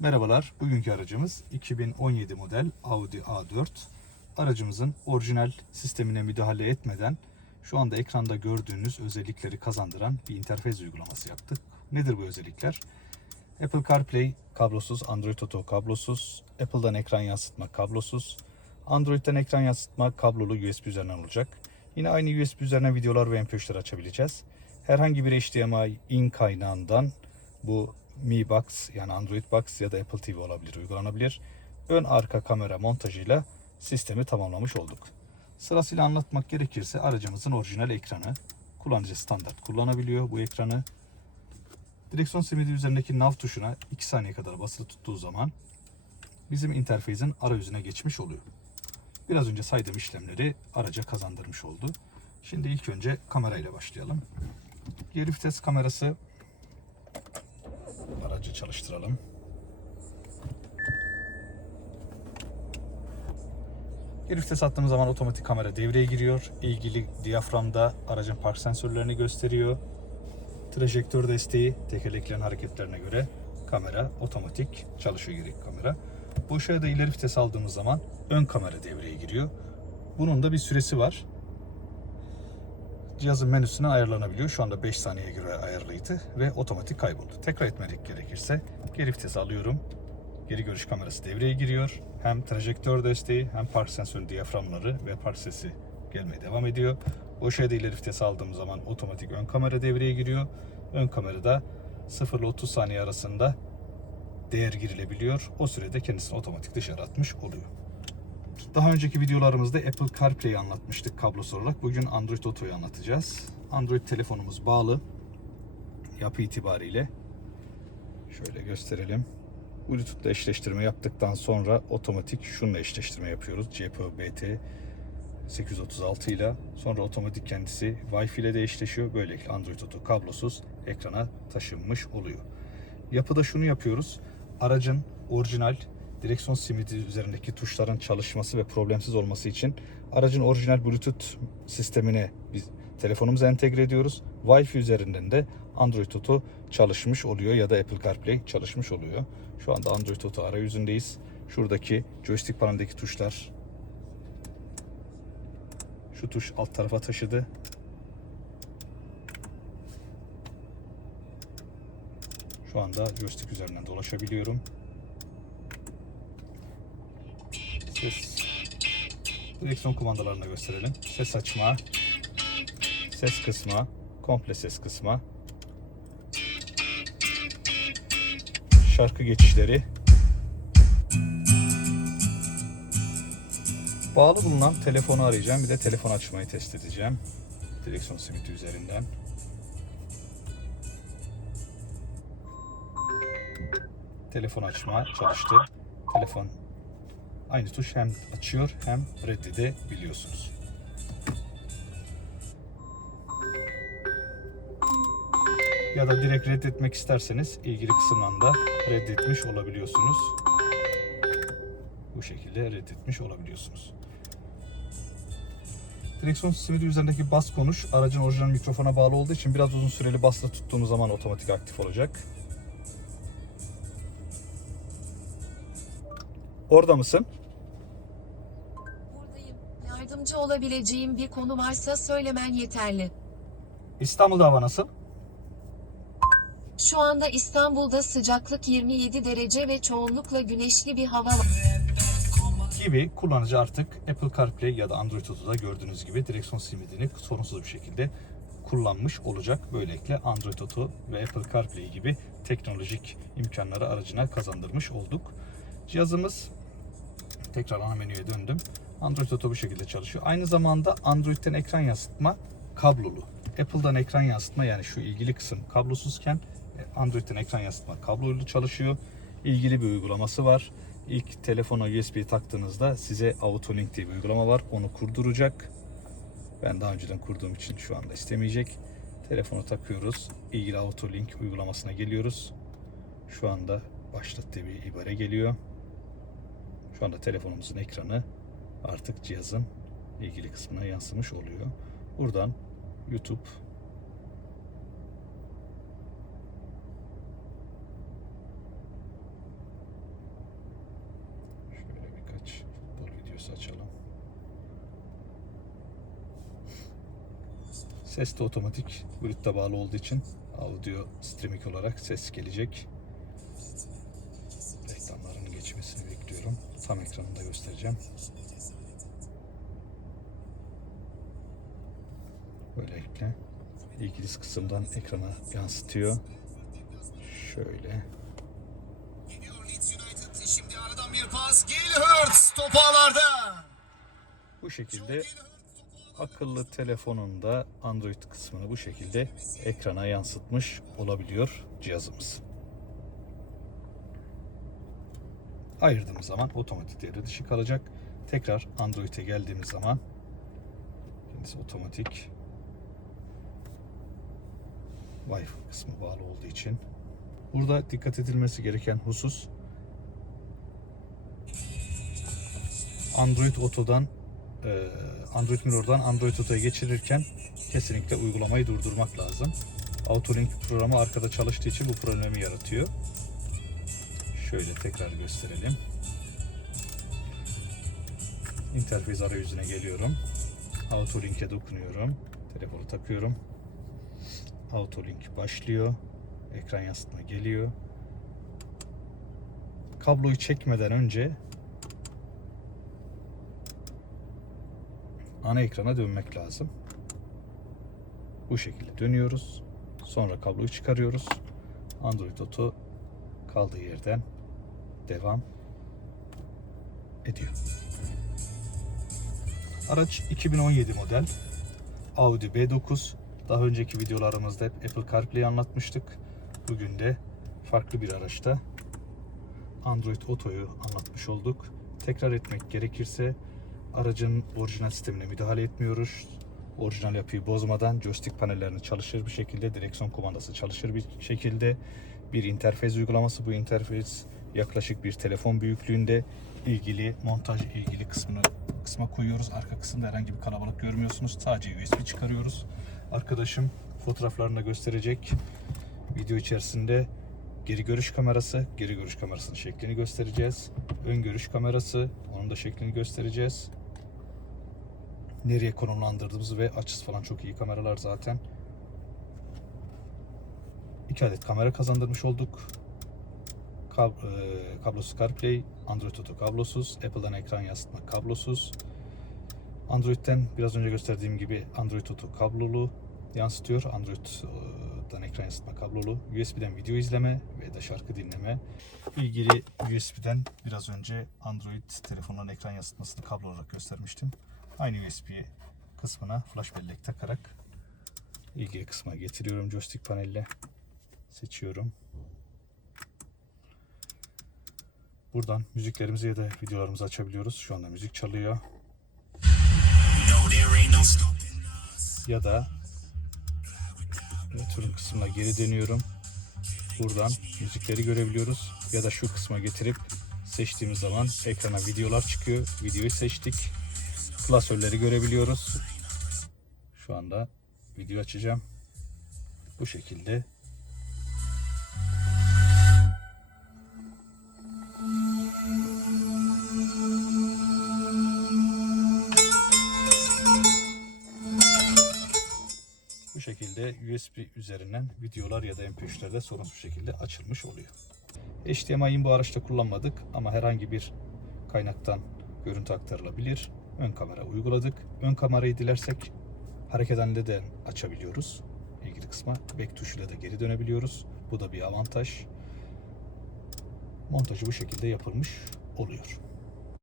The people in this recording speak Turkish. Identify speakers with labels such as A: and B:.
A: Merhabalar, bugünkü aracımız 2017 model Audi A4. Aracımızın orijinal sistemine müdahale etmeden şu anda ekranda gördüğünüz özellikleri kazandıran bir interfez uygulaması yaptık. Nedir bu özellikler? Apple CarPlay kablosuz, Android Auto kablosuz, Apple'dan ekran yansıtma kablosuz, Android'den ekran yansıtma kablolu USB üzerinden olacak. Yine aynı USB üzerinden videolar ve MP3'ler açabileceğiz. Herhangi bir HDMI in kaynağından bu Mi Box yani Android Box ya da Apple TV olabilir, uygulanabilir. Ön arka kamera montajıyla sistemi tamamlamış olduk. Sırasıyla anlatmak gerekirse aracımızın orijinal ekranı. Kullanıcı standart kullanabiliyor bu ekranı. Direksiyon simidi üzerindeki nav tuşuna 2 saniye kadar basılı tuttuğu zaman bizim interfeyzin arayüzüne geçmiş oluyor. Biraz önce saydığım işlemleri araca kazandırmış oldu. Şimdi ilk önce kamerayla başlayalım. Geri vites kamerası aracı çalıştıralım. Geri vites attığımız zaman otomatik kamera devreye giriyor. İlgili diyaframda aracın park sensörlerini gösteriyor. Trajektör desteği tekerleklerin hareketlerine göre kamera otomatik çalışıyor geri kamera. Bu ışığı ileri vites aldığımız zaman ön kamera devreye giriyor. Bunun da bir süresi var. Cihazın menüsüne ayarlanabiliyor. Şu anda 5 saniyeye göre ayarlıydı ve otomatik kayboldu. Tekrar etmedik gerekirse geri vites alıyorum. Geri görüş kamerası devreye giriyor. Hem trajektör desteği hem park sensörü diyaframları ve park sesi gelmeye devam ediyor. O şeyde ileri vites aldığım zaman otomatik ön kamera devreye giriyor. Ön kamerada 0 ile 30 saniye arasında değer girilebiliyor. O sürede kendisini otomatik dışarı atmış oluyor. Daha önceki videolarımızda Apple CarPlay'i anlatmıştık kablosuz olarak. Bugün Android Auto'yu anlatacağız. Android telefonumuz bağlı. Yapı itibariyle. Şöyle gösterelim. Bluetooth'la eşleştirme yaptıktan sonra otomatik şununla eşleştirme yapıyoruz. CPO-BT 836 ile sonra otomatik kendisi Wi-Fi ile de eşleşiyor. Böylelikle Android Auto kablosuz ekrana taşınmış oluyor. Yapıda şunu yapıyoruz. Aracın orijinal direksiyon simidi üzerindeki tuşların çalışması ve problemsiz olması için aracın orijinal Bluetooth sistemine biz telefonumuza entegre ediyoruz. Wi-Fi üzerinden de Android Auto çalışmış oluyor ya da Apple CarPlay çalışmış oluyor. Şu anda Android Auto arayüzündeyiz. Şuradaki joystick paneldeki tuşlar şu tuş alt tarafa taşıdı. Şu anda joystick üzerinden dolaşabiliyorum. Ses direksiyon kumandalarını gösterelim. Ses açma, ses kısma, komple ses kısma, şarkı geçişleri, bağlı bulunan telefonu arayacağım. Bir de telefon açmayı test edeceğim. Direksiyon simiti üzerinden. Telefon açma çalıştı. Telefon aynı tuş hem açıyor hem reddedebiliyorsunuz. Ya da direkt reddetmek isterseniz ilgili kısımdan da reddetmiş olabiliyorsunuz. Bu şekilde reddetmiş olabiliyorsunuz. Direksiyon simidi üzerindeki bas konuş aracın orijinal mikrofona bağlı olduğu için biraz uzun süreli basla tuttuğumuz zaman otomatik aktif olacak. Orada mısın?
B: Buradayım. Yardımcı olabileceğim bir konu varsa söylemen yeterli.
A: İstanbul'da hava nasıl?
B: Şu anda İstanbul'da sıcaklık 27 derece ve çoğunlukla güneşli bir hava var.
A: gibi kullanıcı artık Apple CarPlay ya da Android Auto'da gördüğünüz gibi direksiyon simidini sorunsuz bir şekilde kullanmış olacak. Böylelikle Android Auto ve Apple CarPlay gibi teknolojik imkanları aracına kazandırmış olduk. Cihazımız tekrar ana menüye döndüm. Android Auto bu şekilde çalışıyor. Aynı zamanda Android'den ekran yansıtma kablolu. Apple'dan ekran yansıtma yani şu ilgili kısım kablosuzken e, Android'den ekran yansıtma kablolu çalışıyor. İlgili bir uygulaması var. İlk telefona USB taktığınızda size AutoLink diye bir uygulama var. Onu kurduracak. Ben daha önceden kurduğum için şu anda istemeyecek. Telefonu takıyoruz. İlgili AutoLink uygulamasına geliyoruz. Şu anda başlat diye bir ibare geliyor. Şu anda telefonumuzun ekranı artık cihazın ilgili kısmına yansımış oluyor. Buradan YouTube şöyle birkaç futbol videosu açalım. Ses de otomatik Bluetooth'a bağlı olduğu için audio streaming olarak ses gelecek. Tam ekranında göstereceğim. Böylelikle ilgili kısımdan ekrana yansıtıyor. Şöyle. Bu şekilde akıllı telefonunda Android kısmını bu şekilde ekrana yansıtmış olabiliyor cihazımız. Ayırdığımız zaman otomatik devre dışı kalacak. Tekrar Android'e geldiğimiz zaman kendisi otomatik Wi-Fi kısmı bağlı olduğu için burada dikkat edilmesi gereken husus Android Auto'dan e, Android Mirror'dan Android Auto'ya geçirirken kesinlikle uygulamayı durdurmak lazım. Autolink programı arkada çalıştığı için bu problemi yaratıyor. Şöyle tekrar gösterelim. İnterfeys arayüzüne geliyorum. Autolink'e dokunuyorum. Telefonu takıyorum. Autolink başlıyor. Ekran yansıtma geliyor. Kabloyu çekmeden önce ana ekrana dönmek lazım. Bu şekilde dönüyoruz. Sonra kabloyu çıkarıyoruz. Android Auto kaldığı yerden devam ediyor. Araç 2017 model. Audi B9. Daha önceki videolarımızda hep Apple CarPlay anlatmıştık. Bugün de farklı bir araçta Android Auto'yu anlatmış olduk. Tekrar etmek gerekirse aracın orijinal sistemine müdahale etmiyoruz. Orijinal yapıyı bozmadan joystick panellerini çalışır bir şekilde, direksiyon kumandası çalışır bir şekilde bir interfez uygulaması. Bu interfez yaklaşık bir telefon büyüklüğünde ilgili montaj ilgili kısmını kısma koyuyoruz. Arka kısımda herhangi bir kalabalık görmüyorsunuz. Sadece USB çıkarıyoruz. Arkadaşım fotoğraflarını gösterecek. Video içerisinde geri görüş kamerası, geri görüş kamerasının şeklini göstereceğiz. Ön görüş kamerası, onun da şeklini göstereceğiz. Nereye konumlandırdığımızı ve açısı falan çok iyi kameralar zaten. İki adet kamera kazandırmış olduk. Kab e, kablosuz CarPlay, Android Auto kablosuz, Apple'dan ekran yansıtma kablosuz. Android'den biraz önce gösterdiğim gibi Android Auto kablolu yansıtıyor. Android'dan ekran yansıtma kablolu. USB'den video izleme ve de şarkı dinleme. İlgili USB'den biraz önce Android telefonların ekran yansıtmasını kablo olarak göstermiştim. Aynı USB kısmına flash bellek takarak ilgili kısma getiriyorum joystick panelle. Seçiyorum. Buradan müziklerimizi ya da videolarımızı açabiliyoruz. Şu anda müzik çalıyor. Ya da return kısmına geri dönüyorum. Buradan müzikleri görebiliyoruz ya da şu kısma getirip seçtiğimiz zaman ekrana videolar çıkıyor. Videoyu seçtik. Klasörleri görebiliyoruz. Şu anda video açacağım. Bu şekilde USB üzerinden videolar ya da MP3'lerde sorunsuz şekilde açılmış oluyor. HDMI'yi bu araçta kullanmadık ama herhangi bir kaynaktan görüntü aktarılabilir. Ön kamera uyguladık. Ön kamerayı dilersek hareket halinde açabiliyoruz. İlgili kısma back tuşuyla da geri dönebiliyoruz. Bu da bir avantaj. Montajı bu şekilde yapılmış oluyor.